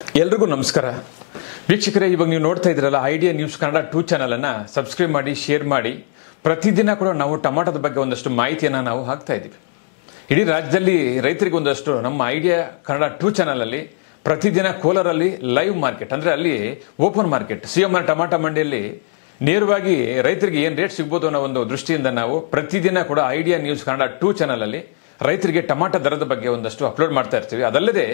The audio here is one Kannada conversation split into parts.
ಎಲ್ರಿಗೂ ನಮಸ್ಕಾರ ವೀಕ್ಷಕರೇ, ಇವಾಗ ನೀವು ನೋಡ್ತಾ ಇದ್ರಲ್ಲ ಐಡಿಯಾ ನ್ಯೂಸ್ ಕನ್ನಡ 2 ಚಾನಲ್ ಅನ್ನು ಸಬ್ಸ್ಕ್ರೈಬ್ ಮಾಡಿ, ಶೇರ್ ಮಾಡಿ. ಪ್ರತಿದಿನ ಕೂಡ ನಾವು ಟೊಮಾಟೋದ ಬಗ್ಗೆ ಒಂದಷ್ಟು ಮಾಹಿತಿಯನ್ನು ನಾವು ಹಾಕ್ತಾ ಇದ್ದೀವಿ. ಇಡೀ ರಾಜ್ಯದಲ್ಲಿ ರೈತರಿಗೆ ಒಂದಷ್ಟು ನಮ್ಮ ಐಡಿಯಾ ಕನ್ನಡ 2 ಚಾನಲ್ ಅಲ್ಲಿ ಪ್ರತಿದಿನ ಕೋಲಾರಲ್ಲಿ ಲೈವ್ ಮಾರ್ಕೆಟ್ ಅಂದ್ರೆ ಅಲ್ಲಿ ಓಪನ್ ಮಾರ್ಕೆಟ್ ಸಿಎಂಆರ್ ಟೊಮಾಟೋ ಮಂಡಿಯಲ್ಲಿ ನೇರವಾಗಿ ರೈತರಿಗೆ ಏನು ರೇಟ್ ಸಿಗ್ಬೋದು ಅನ್ನೋ ಒಂದು ದೃಷ್ಟಿಯಿಂದ ನಾವು ಪ್ರತಿದಿನ ಕೂಡ ಐಡಿಯಾ ನ್ಯೂಸ್ ಕನ್ನಡ 2 ಚಾನಲ್ ಅಲ್ಲಿ ರೈತರಿಗೆ ಟೊಮಾಟೋ ದರದ ಬಗ್ಗೆ ಒಂದಷ್ಟು ಅಪ್ಲೋಡ್ ಮಾಡ್ತಾ ಇರ್ತೀವಿ. ಅದಲ್ಲದೆ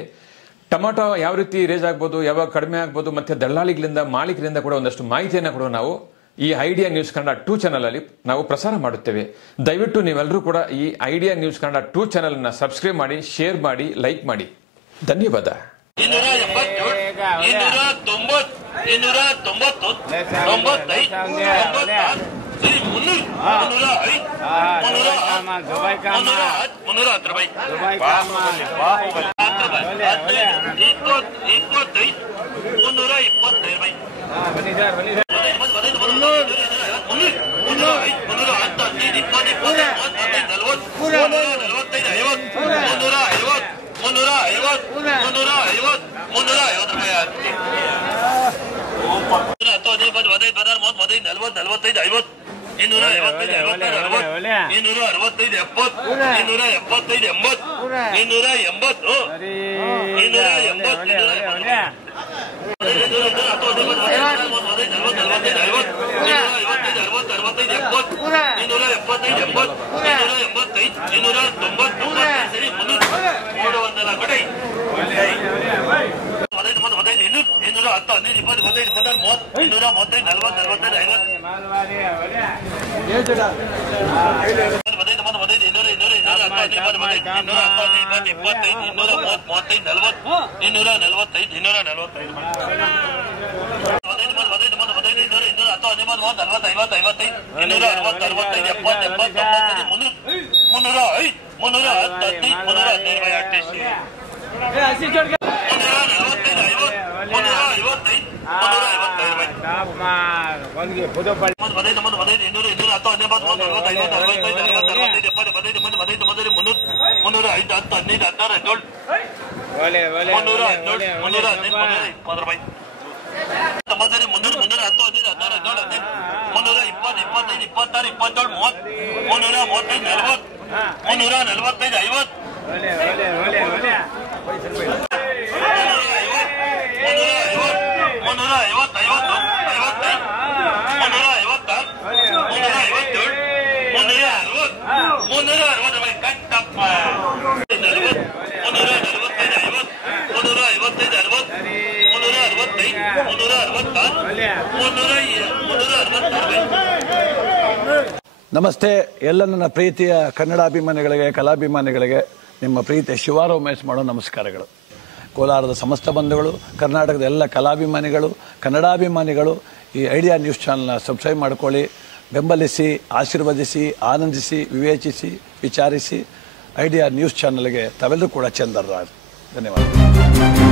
ಟೊಮಾಟೊ ಯಾವ ರೀತಿ ರೇಜ್ ಆಗ್ಬೋದು, ಯಾವಾಗ ಕಡಿಮೆ ಆಗ್ಬೋದು, ಮತ್ತೆ ದಳ್ಳಾಳಿಗಳಿಂದ ಮಾಲೀಕರಿಂದ ಕೂಡ ಒಂದಷ್ಟು ಮಾಹಿತಿಯನ್ನು ಕೂಡ ನಾವು ಈ ಐಡಿಯಾ ನ್ಯೂಸ್ ಕನ್ನಡ 2 ಚಾನಲ್ ಅಲ್ಲಿ ನಾವು ಪ್ರಸಾರ ಮಾಡುತ್ತೇವೆ. ದಯವಿಟ್ಟು ನೀವೆಲ್ಲರೂ ಕೂಡ ಈ ಐಡಿಯಾ ನ್ಯೂಸ್ ಕನ್ನಡ 2 ಚಾನಲ್ ಅನ್ನ ಸಬ್ಸ್ಕ್ರೈಬ್ ಮಾಡಿ, ಶೇರ್ ಮಾಡಿ, ಲೈಕ್ ಮಾಡಿ. ಧನ್ಯವಾದ. ನಮಸ್ತೆ ಎಲ್ಲ ನನ್ನ ಪ್ರೀತಿಯ ಕನ್ನಡಾಭಿಮಾನಿಗಳಿಗೆ, ಕಲಾಭಿಮಾನಿಗಳಿಗೆ ನಿಮ್ಮ ಪ್ರೀತಿಯ ಶಿವಾರ ಉಮೇಶ್ ಮಾಡೋ ನಮಸ್ಕಾರಗಳು. ಕೋಲಾರದ ಸಮಸ್ತ ಬಂಧುಗಳು, ಕರ್ನಾಟಕದ ಎಲ್ಲ ಕಲಾಭಿಮಾನಿಗಳು, ಕನ್ನಡಾಭಿಮಾನಿಗಳು ಈ ಐಡಿಯಾ ನ್ಯೂಸ್ ಚಾನಲ್ನ ಸಬ್ಸ್ಕ್ರೈಬ್ ಮಾಡ್ಕೊಳ್ಳಿ, ಬೆಂಬಲಿಸಿ, ಆಶೀರ್ವದಿಸಿ, ಆನಂದಿಸಿ, ವಿವೇಚಿಸಿ, ವಿಚಾರಿಸಿ. ಐಡಿಯಾ ನ್ಯೂಸ್ ಚಾನಲ್ಗೆ ತಾವೆಲ್ಲರೂ ಕೂಡ ಚಂದರ್ರಾಜ್. ಧನ್ಯವಾದ.